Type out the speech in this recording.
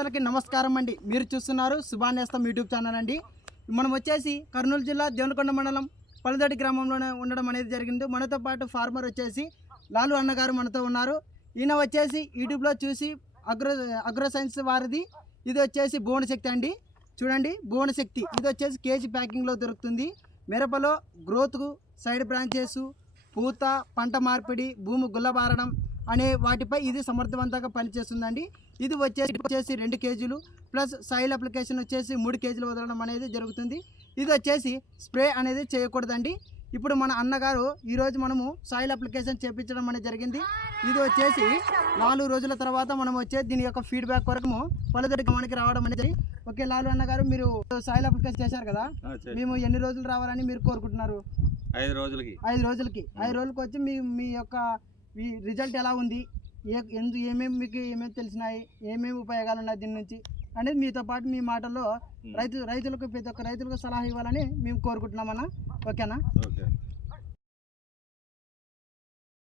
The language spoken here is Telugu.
రైతులకి నమస్కారం అండి. మీరు చూస్తున్నారు సుభానేస్తం యూట్యూబ్ ఛానల్ అండి. మనం వచ్చేసి కర్నూలు జిల్లా దేవనకొండ మండలం పలదడి గ్రామంలోనే ఉండడం అనేది జరిగింది. మనతో పాటు ఫార్మర్ వచ్చేసి లాలు అన్నగారు మనతో ఉన్నారు. ఈయన వచ్చేసి యూట్యూబ్లో చూసి అగ్రో అగ్రో సైన్స్ వారిది. ఇది వచ్చేసి భువన శక్తి అండి. చూడండి భువన శక్తి. ఇది వచ్చేసి కేజీ ప్యాకింగ్లో దొరుకుతుంది. మిరపలో గ్రోత్కు సైడ్ బ్రాంచెస్ పూత పంట మార్పిడి భూమి గుల్లబారడం అనే వాటిపై ఇది సమర్థవంతంగా పనిచేస్తుందండి. ఇది వచ్చేసి వచ్చేసి రెండు కేజీలు ప్లస్ సాయిల్ అప్లికేషన్ వచ్చేసి మూడు కేజీలు వదలడం అనేది జరుగుతుంది. ఇది వచ్చేసి స్ప్రే అనేది చేయకూడదండి. ఇప్పుడు మన అన్నగారు ఈరోజు మనము సాయిల్ అప్లికేషన్ చేపించడం అనేది జరిగింది. ఇది వచ్చేసి నాలుగు రోజుల తర్వాత మనం వచ్చే దీని యొక్క ఫీడ్బ్యాక్ కొరకు పలుదడి గమనికి రావడం అనేది ఓకే లాలు అన్నగారు మీరు సాయిల్ అప్లికేషన్ చేశారు కదా. మేము ఎన్ని రోజులు రావాలని మీరు కోరుకుంటున్నారు? ఐదు రోజులకి. ఐదు రోజులకి. ఐదు రోజులకి వచ్చి మీ మీ యొక్క ఈ రిజల్ట్ ఎలా ఉంది? ఏ ఎందు ఏమేమి మీకు ఏమేమి తెలిసినాయి? ఏమేమి ఉపయోగాలు ఉన్నాయి దీని నుంచి? అనేది మీతో పాటు మీ మాటల్లో రైతు రైతులకు ప్రతి ఒక్క రైతులకు సలహా ఇవ్వాలని మేము కోరుకుంటున్నామన్నా. ఓకేనా? ఓకే.